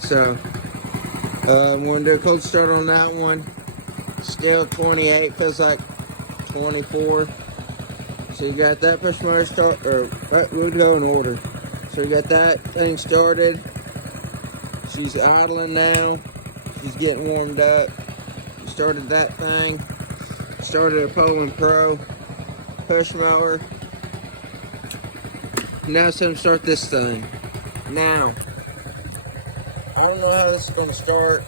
Alright, so I'm going to do a cold start on that one. Scale 28, feels like 24. So you got that push motor start, or we'll go in order. So you got that thing started. She's idling now. She's getting warmed up. You started that thing. Started a Poland Pro push mower. Now it's time to start this thing. Now, I don't know how this is going to start.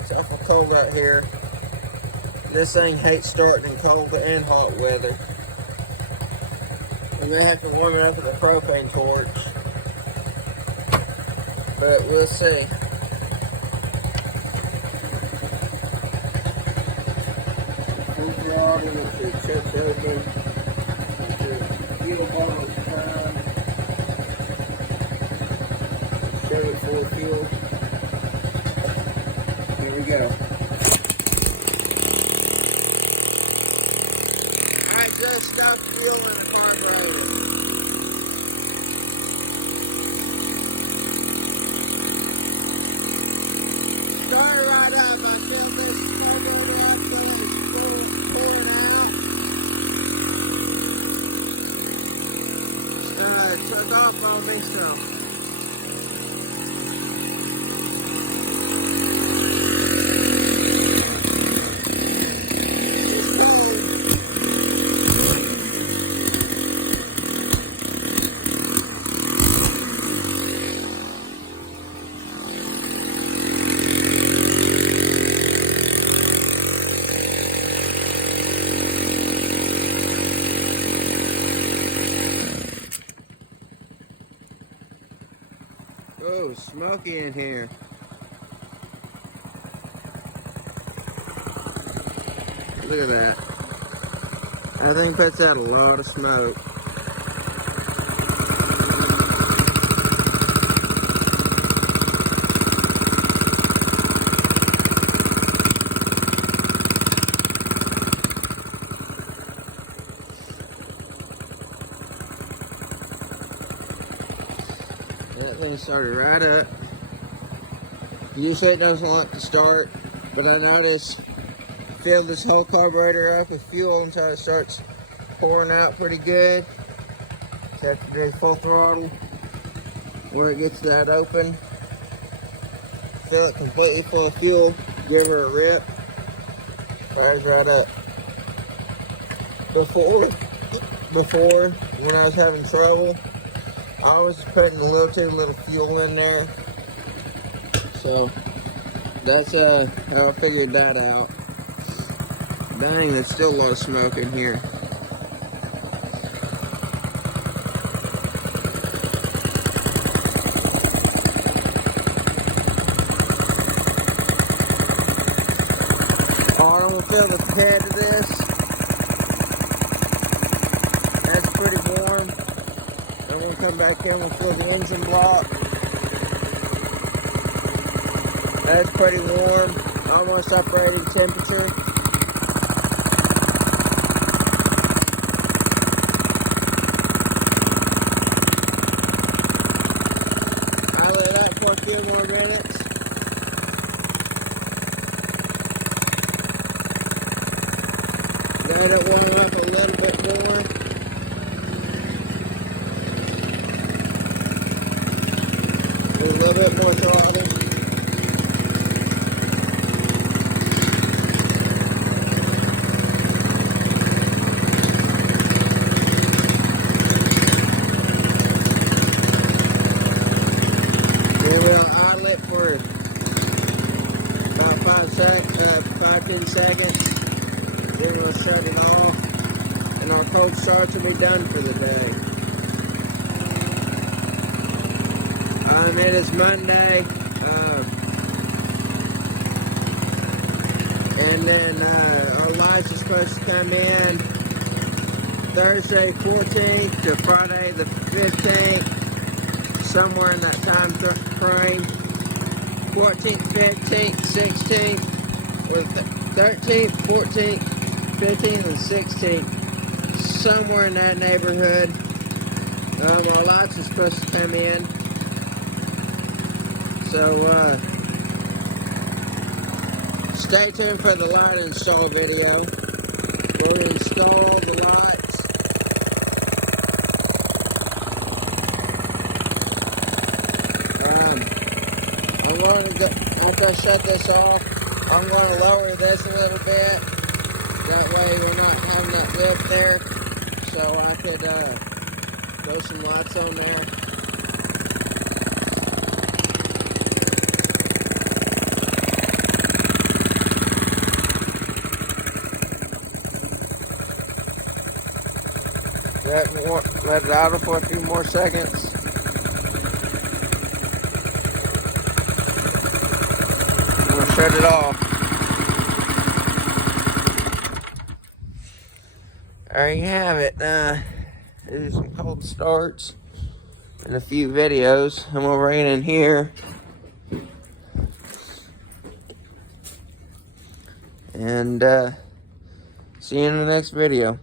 It's awful cold out here. This thing hates starting in cold and hot weather. We may have to warm it up with a propane torch, but we'll see. Full throttle with the chips open, with the fuel bottle turned. Show it full fuel. Here we go. I just stopped fueling the carburetor. Started right up. I filled this carburetor up till it's pouring out. Took off on me some. Oh, smoky in here. Look at that. That thing puts out a lot of smoke. That thing started right up. Usually it doesn't like to start, but I noticed fill this whole carburetor up with fuel until it starts pouring out pretty good. So have to do full throttle where it gets that open. Fill it completely full of fuel, give her a rip, fires right up. Before when I was having trouble, I was putting a little too little fuel in there. So that's how I figured that out. Dang, there's still a lot of smoke in here. Alright, I'm gonna fill the head of this. That's pretty warm. I'm gonna come back in and fill the engine block. That's pretty warm, almost operating temperature. I'll let that for a few more minutes. Let it warm up a little bit more. A little bit more throttle. For about 5-10 seconds. Then we'll shut it off, and our cold starts will be done for the day. It is Monday, and then our lights are supposed to come in Thursday 14th to Friday the 15th, somewhere in that time frame. 14th, 15th, 16th, or 13th, 14th, 15th, and 16th. Somewhere in that neighborhood. Our lights are supposed to come in. So, stay tuned for the light install video. We'll install all the lights. I'm going to go, after I shut this off, I'm going to lower this a little bit. That way we're not having that lift there. So I could throw some lights on there. Let it idle for a few more seconds. We'll shut it off. There you have it. There's some cold starts and a few videos. I'm gonna bring it in here. And see you in the next video.